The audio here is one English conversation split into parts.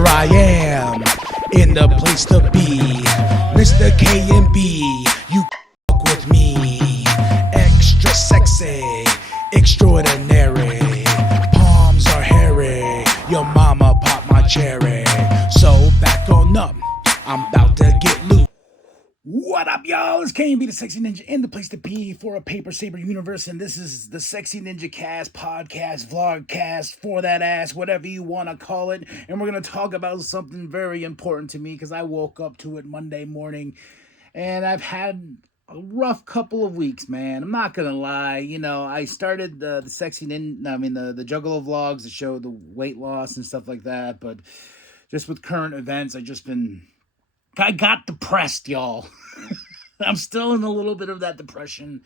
here I am, in the place to be, Mr. K and B, you fuck with me, extra sexy, extraordinary, palms are hairy, your mama popped my cherry, so back on up, I'm about to get loose. What up, y'all? It's K&B, the Sexy Ninja, in the place to be for a Paper Saber universe, and this is the Sexy Ninja Cast, podcast, vlogcast, for that ass, whatever you want to call it, and we're going to talk about something very important to me, because I woke up to it Monday morning, and I've had a rough couple of weeks, man. I'm not going to lie. You know, I started the Sexy Ninja, the Juggalo vlogs to show the weight loss and stuff like that, but just with current events, I got depressed, y'all. I'm still in a little bit of that depression.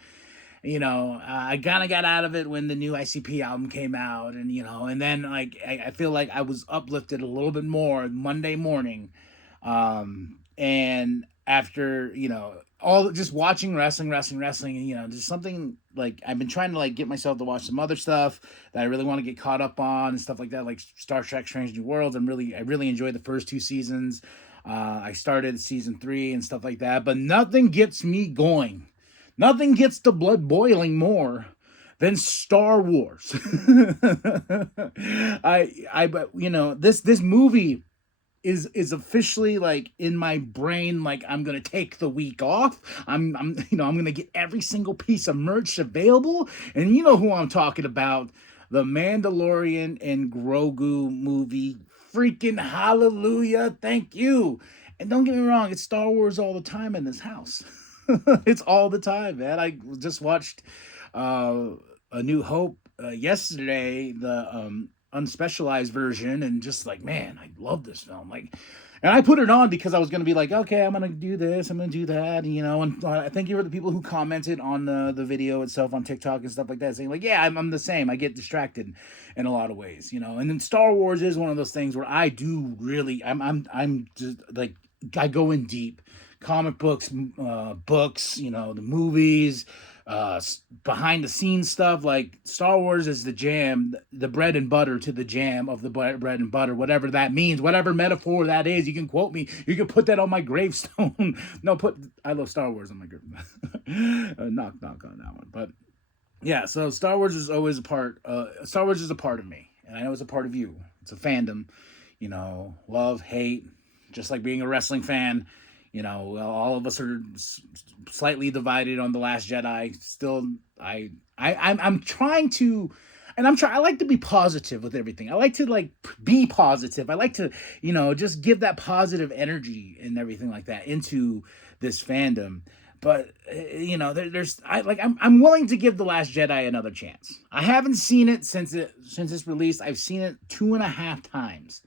You know, I kind of got out of it when the new ICP album came out. And, you know, and then, like, I feel like I was uplifted a little bit more Monday morning. And after, you know, all just watching wrestling, and, you know, there's something, like, I've been trying to, like, get myself to watch some other stuff that I really want to get caught up on and stuff like that, like Star Trek Strange New Worlds. I really enjoyed the first two seasons. I started season 3 and stuff like that, but nothing gets me going. Nothing gets the blood boiling more than Star Wars. You know, this movie is officially, like, in my brain, like, I'm gonna take the week off. I'm gonna get every single piece of merch available, and you know who I'm talking about. The Mandalorian and Grogu movie. Freaking hallelujah, thank you. And don't get me wrong, it's Star Wars all the time in this house. It's all the time, man. I just watched A New Hope yesterday, the unspecialized version, and just like, man, I love this film. Like, and I put it on because I was going to be like, okay, I'm going to do this, I'm going to do that, you know, and thank you for the people who commented on the video itself on TikTok and stuff like that, saying like, yeah, I'm the same. I get distracted in a lot of ways, you know, and then Star Wars is one of those things where I do really, I'm just like, I go in deep. Comic books, books, you know, the movies, behind the scenes stuff. Like, Star Wars is the jam, the bread and butter to the jam of the bread and butter, whatever that means, whatever metaphor that is. You can quote me, you can put that on my gravestone. No, I love Star Wars on my gravestone. knock on that one. But yeah, so Star Wars is always a part of me, and I know it's a part of you. It's a fandom, you know, love, hate, just like being a wrestling fan. You know, all of us are slightly divided on The Last Jedi. Still, I'm trying to, and I like to be positive with everything. I like to, like, be positive. I like to, you know, just give that positive energy and everything like that into this fandom. But you know, I'm willing to give The Last Jedi another chance. I haven't seen it since it's released. I've seen it 2.5 times.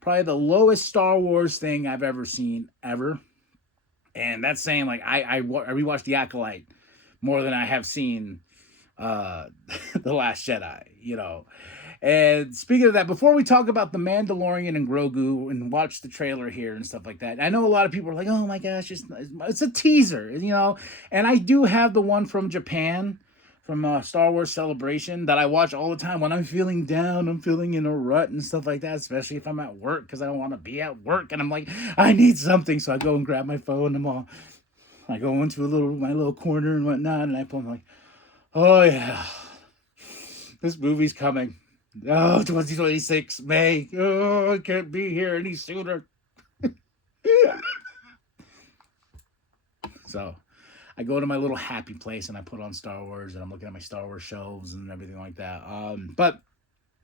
Probably the lowest Star Wars thing I've ever seen, ever. And that's saying, like, I rewatched The Acolyte more than I have seen The Last Jedi, you know. And speaking of that, before we talk about The Mandalorian and Grogu and watch the trailer here and stuff like that, I know a lot of people are like, oh my gosh, it's a teaser, you know. And I do have the one from Japan, from Star Wars Celebration, that I watch all the time when I'm feeling down, I'm feeling in a rut and stuff like that, especially if I'm at work, because I don't want to be at work, and I'm like, I need something, so I go and grab my phone, I go into my little corner and whatnot, and I'm like, oh yeah, this movie's coming. Oh, 2026, May. Oh, I can't be here any sooner. So I go to my little happy place and I put on Star Wars, and I'm looking at my Star Wars shelves and everything like that. But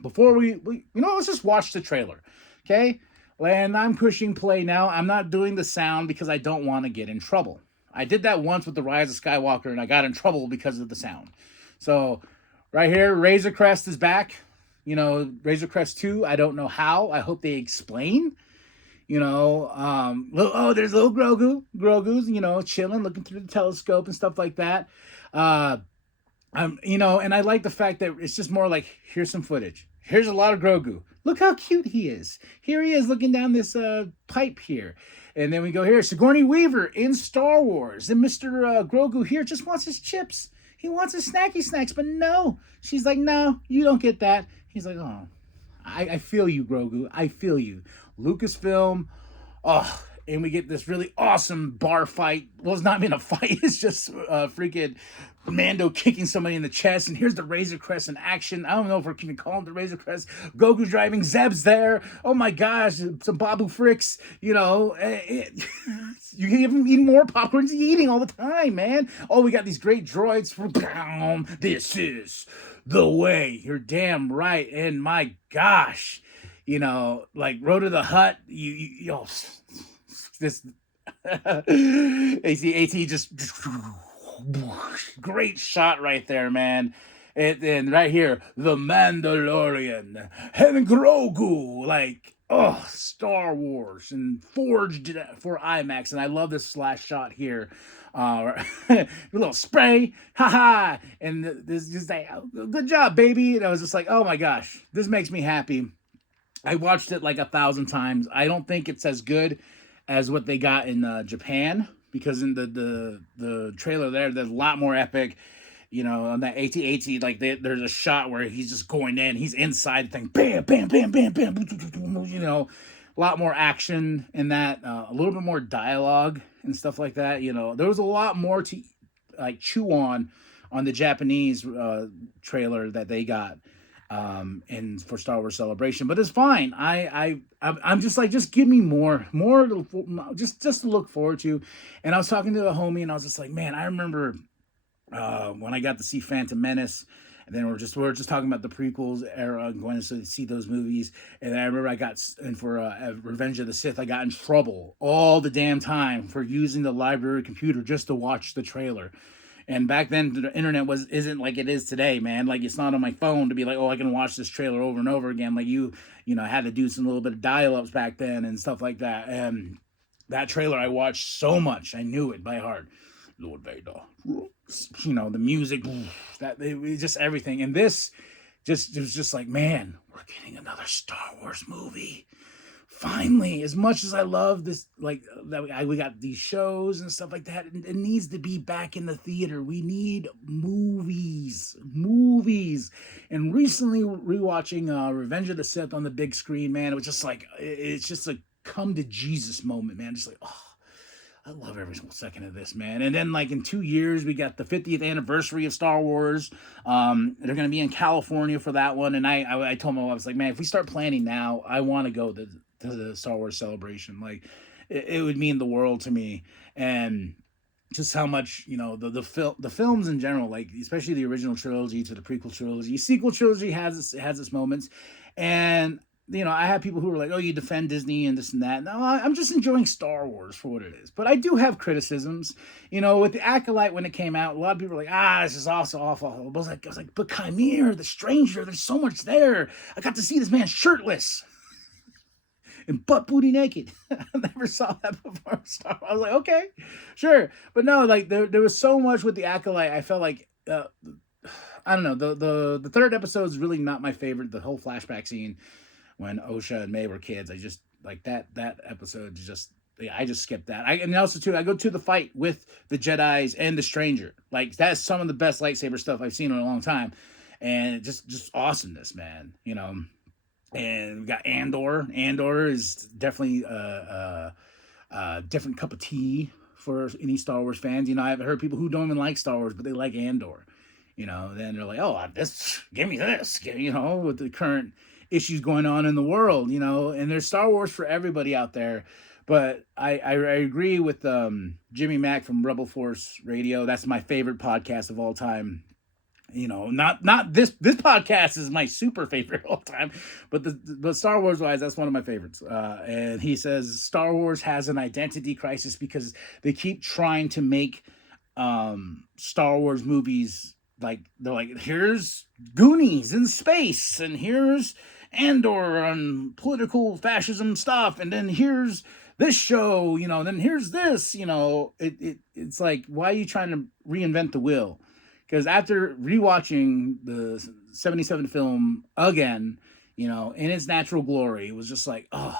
before we let's just watch the trailer, okay? And I'm pushing play now. I'm not doing the sound because I don't want to get in trouble. I did that once with The Rise of Skywalker, and I got in trouble because of the sound. So right here, Razor Crest is back. You know, Razor Crest 2, I don't know how. I hope they explain. You know, there's little Grogu's, you know, chilling, looking through the telescope and stuff like that. You know, and I like the fact that it's just more like, here's some footage. Here's a lot of Grogu. Look how cute he is. Here he is looking down this pipe here. And then we go here, Sigourney Weaver in Star Wars. And Mr. Grogu here just wants his chips. He wants his snacky snacks, but no. She's like, no, you don't get that. He's like, oh, I feel you, Grogu. I feel you. Lucasfilm. Oh, and we get this really awesome bar fight. Well, it's not even a fight. It's just freaking Mando kicking somebody in the chest. And here's the Razor Crest in action. I don't know if we're even calling it the Razor Crest. Goku's driving. Zeb's there. Oh my gosh. Some Babu Fricks. You can even eat more popcorn. He's eating all the time, man. Oh, we got these great droids. This is the way. You're damn right. And my gosh. Like Road to the Hut, this AT just great shot right there, man. And right here, the Mandalorian and Grogu, like, oh, Star Wars and forged for IMAX. And I love this last shot here. A little spray, haha, and this just like, good job, baby. And I was just like, oh my gosh, this makes me happy. I watched it like 1,000 times. I don't think it's as good as what they got in Japan, because in the trailer there's a lot more epic. On that AT-AT, like there's a shot where he's just going in, he's inside the thing, bam, bam, bam, bam, bam, a lot more action in that, a little bit more dialogue and stuff like that. There was a lot more to like chew on the Japanese trailer that they got. And for Star Wars Celebration, but it's fine. I'm just like, just give me more, just to look forward to. And I was talking to a homie, and I was just like, man, I remember when I got to see Phantom Menace, and then we're just talking about the prequels era and going to see those movies. And then I remember I got in for Revenge of the Sith. I got in trouble all the damn time for using the library computer just to watch the trailer. And back then, the internet isn't like it is today, man. Like, it's not on my phone to be like, oh, I can watch this trailer over and over again. Like, I had to do some little bit of dial-ups back then and stuff like that. And that trailer I watched so much. I knew it by heart. Lord Vader. The music, that it was just everything. And this it was just like, man, we're getting another Star Wars movie. Finally, as much as I love this, like that we got these shows and stuff like that, it needs to be back in the theater. We need movies. And recently rewatching Revenge of the Sith on the big screen, man, it was just like, it's just a come to Jesus moment, man. Just like, oh, I love every single second of this, man. And then, like, in 2 years, we got the 50th anniversary of Star Wars. They're going to be in California for that one. And I told my wife, I was like, man, if we start planning now, I want to go to the Star Wars Celebration. Like, it would mean the world to me. And just how much, the films in general, like, especially the original trilogy to the prequel trilogy. Sequel trilogy has its moments. And I have people who are like, oh, you defend Disney and this and that. No, I'm just enjoying Star Wars for what it is. But I do have criticisms. With the Acolyte, when it came out, a lot of people were like, this is also awful. I was like, but Chimera, the Stranger, there's so much there. I got to see this man shirtless and butt booty naked. I never saw that before. I was like, okay, sure. But no, like, there was so much with the Acolyte. I felt like, I don't know, the third episode is really not my favorite. The whole flashback scene when Osha and May were kids, I just like that episode. I just skipped that. And also too, I go to the fight with the Jedis and the Stranger. Like, that's some of the best lightsaber stuff I've seen in a long time, and just awesomeness, man. And we got Andor. Andor is definitely a different cup of tea for any Star Wars fans. I've heard people who don't even like Star Wars, but they like Andor. Then they're like, oh, give me this, with the current issues going on in the world, and there's Star Wars for everybody out there. But I agree with Jimmy Mack from Rebel Force Radio. That's my favorite podcast of all time. Not this podcast is my super favorite of all time, but Star Wars wise, that's one of my favorites. And he says Star Wars has an identity crisis because they keep trying to make Star Wars movies like, they're like, here's Goonies in space, and here's Andor on political fascism stuff, and then here's this show, then here's this, it's like, why are you trying to reinvent the wheel? Because after rewatching the 77 film again, in its natural glory, it was just like, oh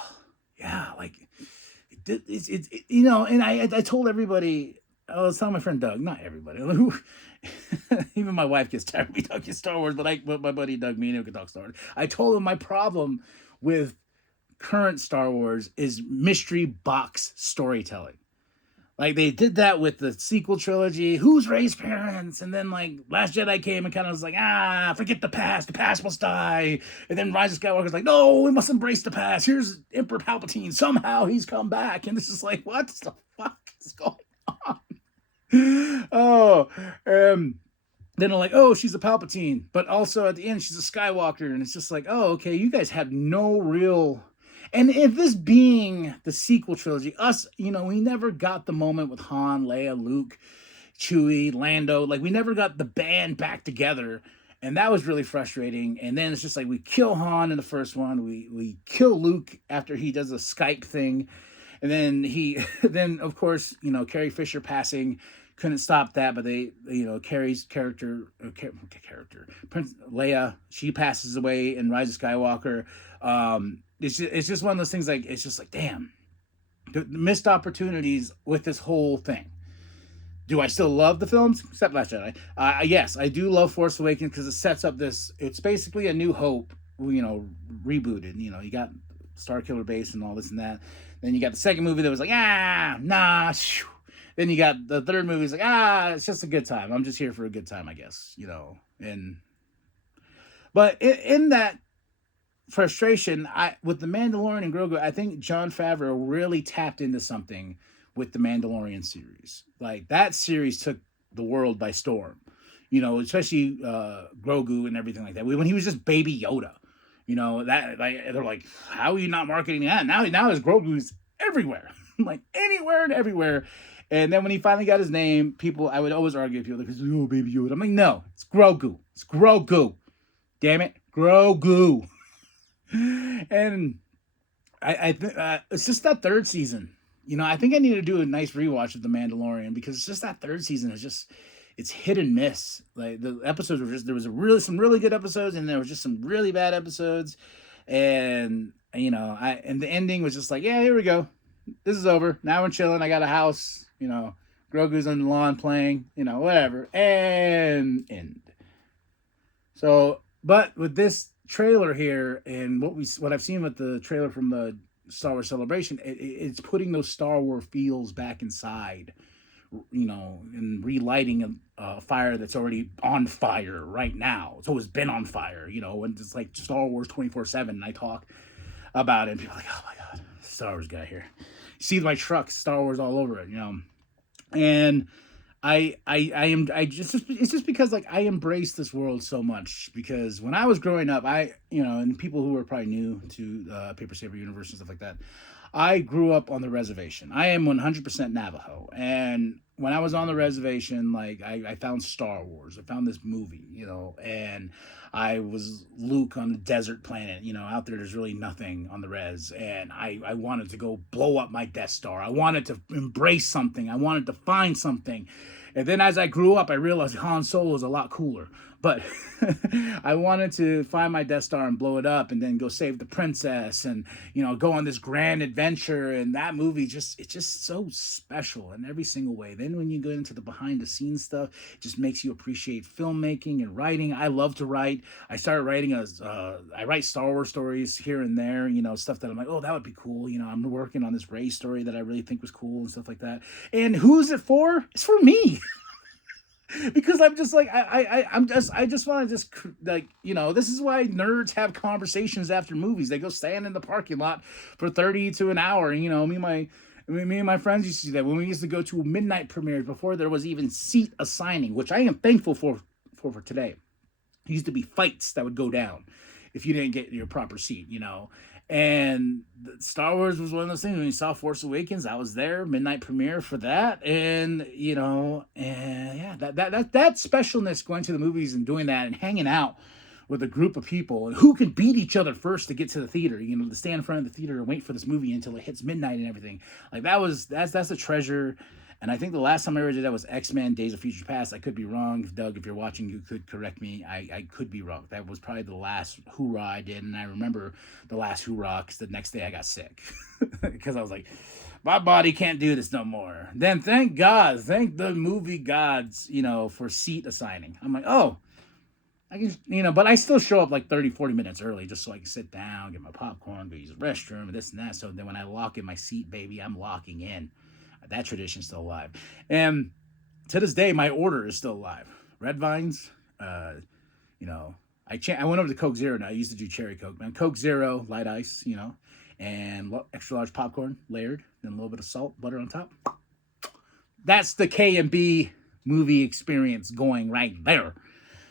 yeah, like it's and I told everybody I was telling my friend Doug, not everybody. Even my wife gets tired of me talking Star Wars, but my buddy Doug, me and him can talk Star Wars. I told him my problem with current Star Wars is mystery box storytelling. Like they did that with the sequel trilogy, who's Rey's parents? And then like Last Jedi came and kind of was like, forget the past must die. And then Rise of Skywalker's like, no, we must embrace the past. Here's Emperor Palpatine. Somehow he's come back. And this is like, what the fuck is going on? Oh, then they're like, oh, she's a Palpatine. But also at the end, she's a Skywalker. And it's just like, oh, okay, you guys have no real... And if this being the sequel trilogy, we never got the moment with Han, Leia, Luke, Chewie, Lando. Like, we never got the band back together. And that was really frustrating. And then it's just like, we kill Han in the first one. We kill Luke after he does a Skype thing. And then then, of course, Carrie Fisher passing couldn't stop that. But Carrie's character, Prince Leia, she passes away in Rise of Skywalker. It's just one of those things, like, it's just like, damn, the missed opportunities with this whole thing. Do I still love the films? Except Last Jedi. Yes, I do love Force Awakens because it sets up it's basically a New Hope, rebooted. You got Starkiller Base and all this and that. Then you got the second movie that was like, nah. Shoo. Then you got the third movie. It's like, it's just a good time. I'm just here for a good time, I guess, But in that frustration, with the Mandalorian and Grogu, I think Jon Favreau really tapped into something with the Mandalorian series. Like, that series took the world by storm, especially Grogu and everything like that. When he was just Baby Yoda, that, like, they're like, how are you not marketing that? Now his Grogu's everywhere, like anywhere and everywhere. And then when he finally got his name, I would always argue with people because, oh, Baby Yoda. I'm like, no, it's Grogu. It's Grogu. Damn it, Grogu. And I think it's just that third season. I think I need to do a nice rewatch of The Mandalorian because it's just that third season it's hit and miss. Like, the episodes were there was some really good episodes and there was just some really bad episodes. And and the ending was just like, yeah, here we go. This is over. Now we're chilling. I got a house. Grogu's on the lawn playing. Whatever. And end. So, but with this trailer here and what I've seen with the trailer from the Star Wars Celebration, it's putting those Star Wars feels back inside, and relighting a fire that's already on fire right now. It's always been on fire, and it's like Star Wars 24/7. And I talk about it and people are like, oh my God, Star Wars guy here. You see my truck, Star Wars all over it, and it's just because, like, I embrace this world so much because when I was growing up, and people who are probably new to Paper Saber Universe and stuff like that, I grew up on the reservation. I am 100% Navajo. And when I was on the reservation, like, I found Star Wars. I found this movie, and I was Luke on a desert planet, out there's really nothing on the res. And I wanted to go blow up my Death Star. I wanted to embrace something. I wanted to find something. And then as I grew up, I realized Han Solo is a lot cooler. But I wanted to find my Death Star and blow it up and then go save the princess and, go on this grand adventure. And that movie it's just so special in every single way. Then when you go into the behind the scenes stuff, it just makes you appreciate filmmaking and writing. I love to write. I started writing I write Star Wars stories here and there, stuff that I'm like, oh, that would be cool. I'm working on this Rey story that I really think was cool and stuff like that. And who's it for? It's for me. Because I'm just like, I just want to like, this is why nerds have conversations after movies. They go stand in the parking lot for 30 to an hour. Me and my friends used to do that when we used to go to midnight premieres before there was even seat assigning, which I am thankful for today. There used to be fights that would go down if you didn't get your proper seat, And Star Wars was one of those things. When you saw Force Awakens, I was there, midnight premiere for that, and and yeah, that specialness going to the movies and doing that and hanging out with a group of people and who can beat each other first to get to the theater, you know, to stand in front of the theater and wait for this movie until it hits midnight and everything. Like that's a treasure. And I think the last time I ever did that was X-Men Days of Future Past. I could be wrong. Doug, if you're watching, you could correct me. I could be wrong. That was probably the last hoorah I did. And I remember the last hoorah because the next day I got sick. Because I was like, my body can't do this no more. Then thank God, thank the movie gods, you know, for seat assigning. I'm like, oh, I can, you know, but I still show up like 30, 40 minutes early just so I can sit down, get my popcorn, go use the restroom, and this and that. So then when I lock in my seat, baby, I'm locking in. That tradition's still alive. And to this day, my order is still alive. Red Vines, you know, I went over to Coke Zero now. I used to do cherry Coke, man. Coke Zero, light ice, you know, and extra large popcorn, layered, then a little bit of salt, butter on top. That's the K&B movie experience going right there.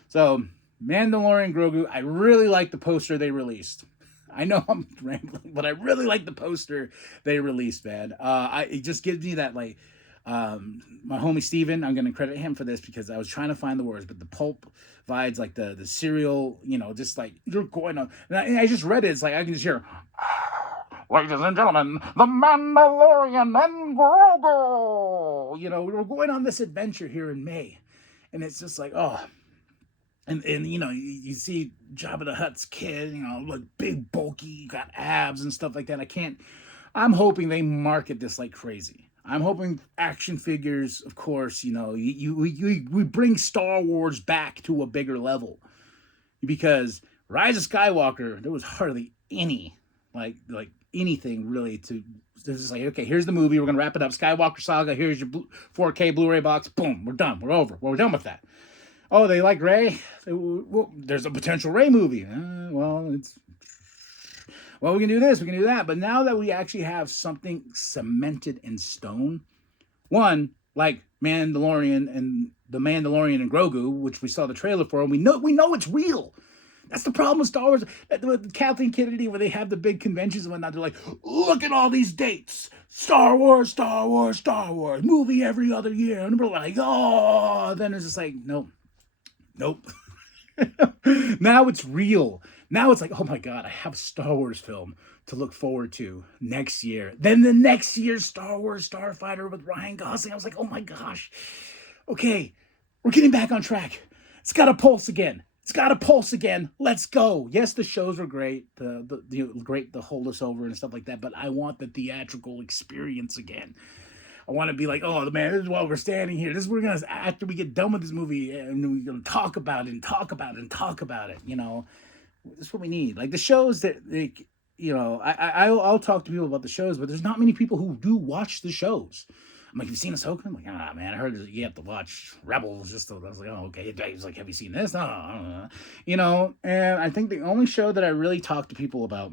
So, Mandalorian Grogu, I really like the poster they released. I know I'm rambling, but I really like the poster they released, man. It just gives me that, like, my homie Steven, I'm going to credit him for this because I was trying to find the words, but the pulp vibes, like the cereal, you know, just like, you're going on. And I just read it. It's like, I can just hear, ladies and gentlemen, the Mandalorian and Grogu. You know, we were going on this adventure here in May. And it's just like, oh. And you know, you see Jabba the Hutt's kid, you know, like big, bulky, got abs and stuff like that. I'm hoping they market this like crazy. I'm hoping action figures, of course, you know, we bring Star Wars back to a bigger level. Because Rise of Skywalker, there was hardly any, like anything really to, it's just like, okay, here's the movie, we're going to wrap it up. Skywalker Saga, here's your 4K Blu-ray box, boom, we're done, we're over, we're done with that. Oh, they like Rey? Well, there's a potential Rey movie. Well, we can do this, we can do that. But now that we actually have something cemented in stone, one, like Mandalorian and the Mandalorian and Grogu, which we saw the trailer for, and we know it's real. That's the problem with Star Wars. With Kathleen Kennedy, where they have the big conventions and whatnot, they're like, look at all these dates. Star Wars, Star Wars, Star Wars. Movie every other year. And we're like, oh. Then it's just like, nope. Now it's real. Now it's like, oh my God, I have a Star Wars film to look forward to next year. Then the next year's Star Wars Starfighter with Ryan Gosling. I was like, oh my gosh. Okay, we're getting back on track. It's got a pulse again. Let's go. Yes, the shows were great. Great to hold us over and stuff like that. But I want the theatrical experience again. I want to be like, oh man, this is why we're standing here. This is we're gonna, after we get done with this movie, and we're gonna talk about it. You know, that's what we need. Like the shows that, like, you know, I'll talk to people about the shows, but there's not many people who do watch the shows. I'm like, have you seen Ahsoka? I'm like, man, I heard that you have to watch Rebels. I was like, oh, okay. He's like, have you seen this? No, I don't know. You know, and I think the only show that I really talk to people about,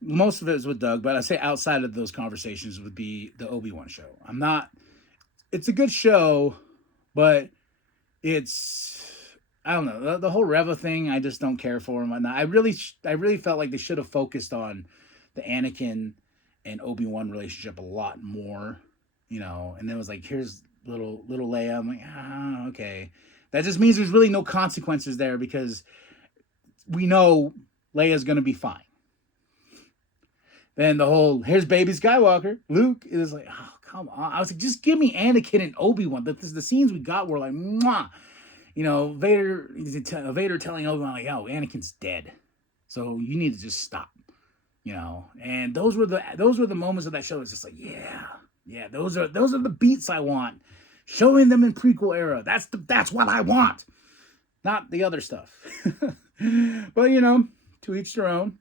most of it is with Doug, but I say outside of those conversations would be the Obi-Wan show. It's a good show, but I don't know, the whole Reva thing, I just don't care for him. And I really felt like they should have focused on the Anakin and Obi-Wan relationship a lot more, you know, and then it was like, here's little Leia. I'm like, okay. That just means there's really no consequences there because we know Leia's going to be fine. Then the whole, here's baby Skywalker, Luke, it was like, oh, come on. I was like, just give me Anakin and Obi-Wan. The scenes we got were like, mwah. You know, Vader telling Obi-Wan, like, oh, Anakin's dead. So you need to just stop. You know, and those were the moments of that show. It's just like, yeah, those are the beats I want. Showing them in prequel era. That's what I want. Not the other stuff. But, you know, to each their own.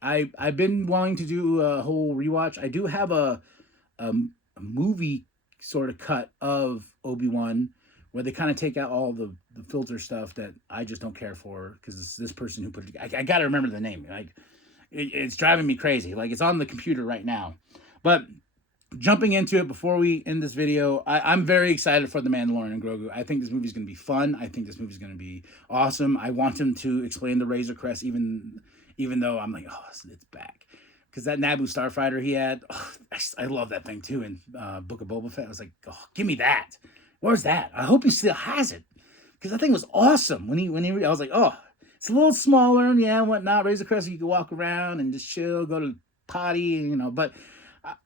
I've been wanting to do a whole rewatch. I do have a movie sort of cut of Obi-Wan where they kind of take out all the filter stuff that I just don't care for because it's this person who put it. I got to remember the name. Like it's driving me crazy. Like it's on the computer right now. But jumping into it before we end this video, I'm very excited for The Mandalorian and Grogu. I think this movie's going to be fun. I think this movie's going to be awesome. I want him to explain the Razor Crest even though I'm like, oh, it's back. Because that Naboo Starfighter he had, I love that thing too in Book of Boba Fett. I was like, oh, give me that. Where's that? I hope he still has it. because that thing was awesome. I was like, oh, it's a little smaller, and yeah, and whatnot. Razor Crest, you can walk around and just chill, go to potty, you know. But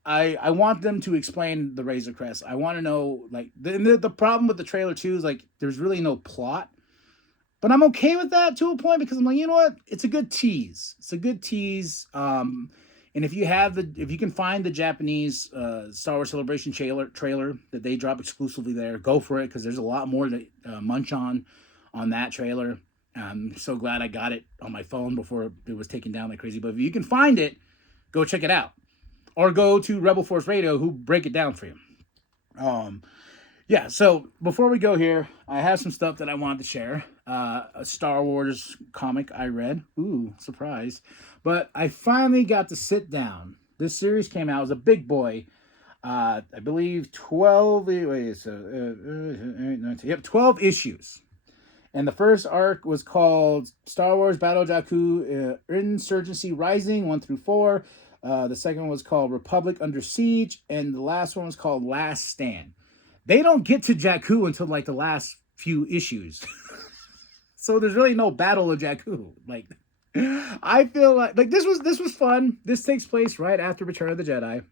I want them to explain the Razor Crest. I want to know, like, the problem with the trailer too is like there's really no plot. But I'm okay with that to a point because I'm like, you know what? It's a good tease. It's a good tease. And if you can find the Japanese Star Wars Celebration trailer that they drop exclusively there, go for it because there's a lot more to munch on that trailer. I'm so glad I got it on my phone before it was taken down like crazy. But if you can find it, go check it out, or go to Rebel Force Radio, who break it down for you. Yeah, so before we go here, I have some stuff that I wanted to share. A Star Wars comic I read. Ooh, surprise. But I finally got to sit down. This series came out. It was a big boy. I believe 12, 12 issues. And the first arc was called Star Wars Battle Jakku Insurgency Rising 1 through 4. The second one was called Republic Under Siege. And the last one was called Last Stand. They don't get to Jakku until like the last few issues. So there's really no Battle of Jakku. Like, I feel like this was fun. This takes place right after Return of the Jedi.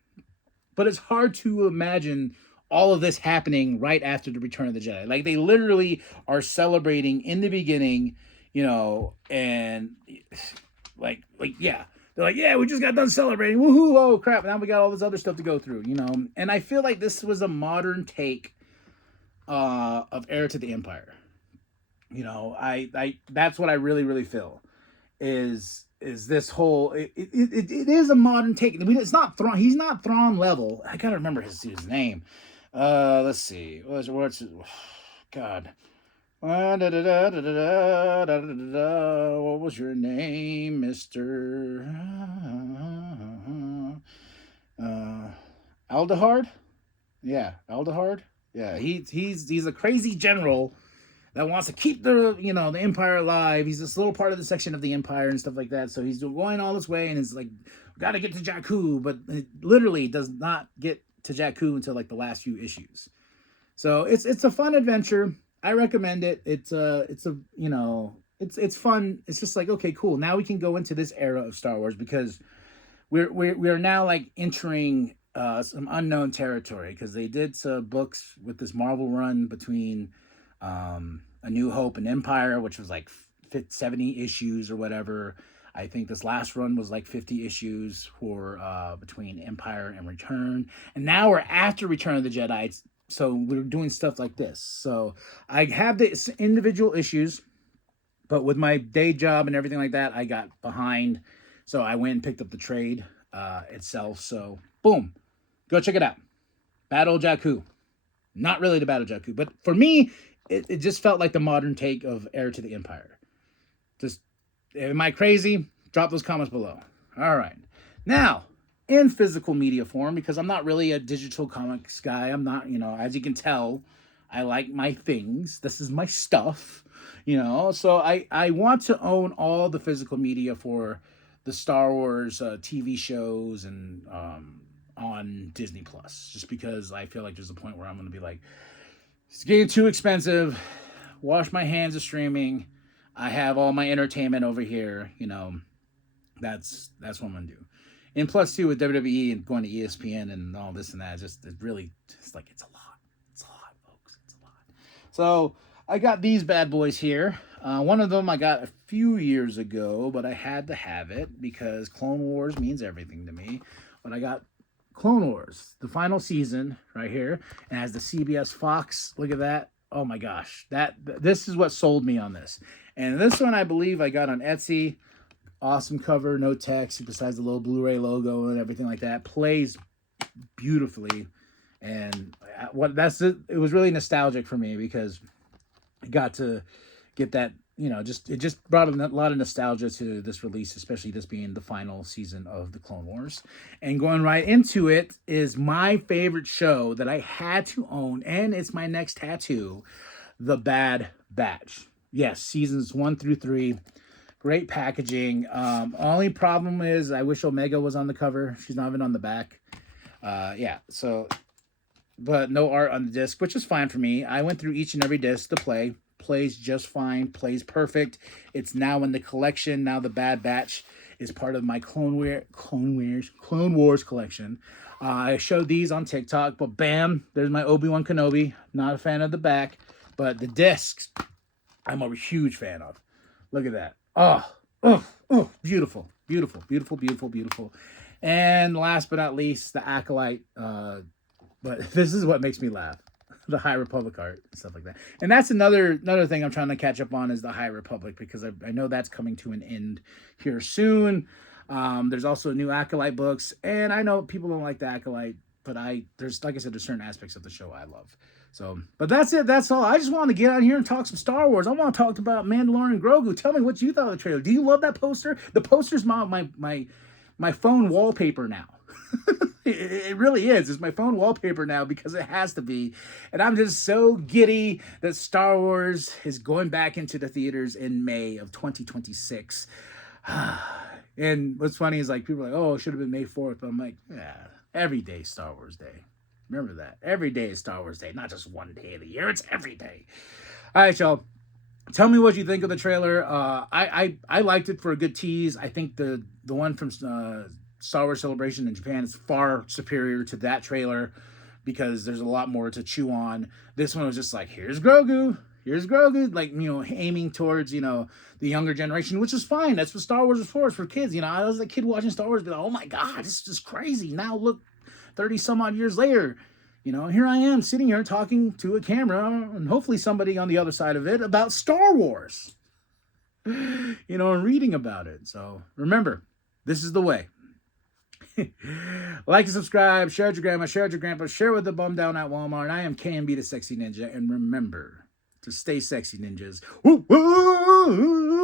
But it's hard to imagine all of this happening right after the Return of the Jedi. Like, they literally are celebrating in the beginning, you know, and like yeah. They're like, yeah, we just got done celebrating. Woohoo, oh crap. Now we got all this other stuff to go through, you know. And I feel like this was a modern take of Heir to the Empire. You know, I that's what I really, really feel is this whole it is a modern take. It's not Thrawn, he's not Thrawn level. I gotta remember his name. Let's see. What's God. What was your name, Mr. Aldehard? Yeah, Aldehard. Yeah, he's a crazy general that wants to keep the Empire alive. He's this little part of the section of the Empire and stuff like that. So he's going all this way, and it's like, got to get to Jakku, but it literally does not get to Jakku until like the last few issues. So it's a fun adventure. I recommend it. It's fun. It's just like, okay, cool. Now we can go into this era of Star Wars because we're now like entering some unknown territory because they did some books with this Marvel run between A New Hope and Empire, which was like 70 issues or whatever. I think this last run was like 50 issues for between Empire and Return, and now we're after Return of the Jedi. So we're doing stuff like this. So I have the individual issues, but with my day job and everything like that, I got behind. So I went and picked up the trade itself. So boom, go check it out. Battle of Jakku. Not really the Battle of Jakku, but for me, it just felt like the modern take of Heir to the Empire. Just, am I crazy? Drop those comments below. All right. Now, in physical media form, because I'm not really a digital comics guy. I'm not, as you can tell, I like my things. This is my stuff, So I want to own all the physical media for the Star Wars TV shows and on Disney Plus, just because I feel like there's a point where I'm going to be like, it's getting too expensive. Wash my hands of streaming. I have all my entertainment over here. That's what I'm going to do. And plus, too, with WWE and going to ESPN and all this and that, it's a lot. It's a lot, folks. It's a lot. So I got these bad boys here. One of them I got a few years ago, but I had to have it because Clone Wars means everything to me. But I got Clone Wars, the final season right here. And as the CBS Fox, look at that. Oh my gosh. This is what sold me on this. And this one I believe I got on Etsy. Awesome cover, no text besides the little Blu-ray logo and everything like that. Plays beautifully, and it was really nostalgic for me because I got to get that. It just brought a lot of nostalgia to this release, especially this being the final season of the Clone Wars. And going right into it is my favorite show that I had to own, and it's my next tattoo, The Bad Batch. Yes, seasons 1 through 3. Great packaging. Only problem is I wish Omega was on the cover. She's not even on the back. But no art on the disc, which is fine for me. I went through each and every disc to play. plays just fine, plays perfect. It's now in the collection. Now the Bad Batch is part of my Clone Wars collection. I showed these on TikTok, but bam, there's my Obi-Wan Kenobi. Not a fan of the back, but the discs, I'm a huge fan of. Look at that. Oh, beautiful, beautiful, beautiful, beautiful, beautiful. And last but not least, the Acolyte. But this is what makes me laugh. The High Republic art and stuff like that. And that's another thing I'm trying to catch up on is the High Republic, because I know that's coming to an end here soon. There's also new Acolyte books, and I know people don't like the Acolyte, but there's, like I said, there's certain aspects of the show I love. So, but that's it. That's all. I just want to get out here and talk some Star Wars. I want to talk about Mandalorian and Grogu. Tell me what you thought of the trailer. Do you love that poster? The poster's my phone wallpaper now. It really is. It's my phone wallpaper now because it has to be. And I'm just so giddy that Star Wars is going back into the theaters in May of 2026. And what's funny is, like, people are like, oh, it should have been May 4th. But I'm like, yeah, every day Star Wars Day. Remember that. Every day is Star Wars Day, not just one day of the year. It's every day. All right, y'all. Tell me what you think of the trailer. I liked it for a good tease. I think the one from Star Wars Celebration in Japan is far superior to that trailer because there's a lot more to chew on. This one was just like, here's Grogu. Here's Grogu, like, aiming towards, the younger generation, which is fine. That's what Star Wars is for. It's for kids. I was a kid watching Star Wars, be like, oh my God, this is just crazy. Now look, 30 some odd years later, here I am sitting here talking to a camera and hopefully somebody on the other side of it about Star Wars, and reading about it. So remember, this is the way. Like and subscribe, share with your grandma, share with your grandpa, share with the bum down at Walmart. And I am KMB the Sexy Ninja. And remember to stay sexy, ninjas. Woo, woo, woo.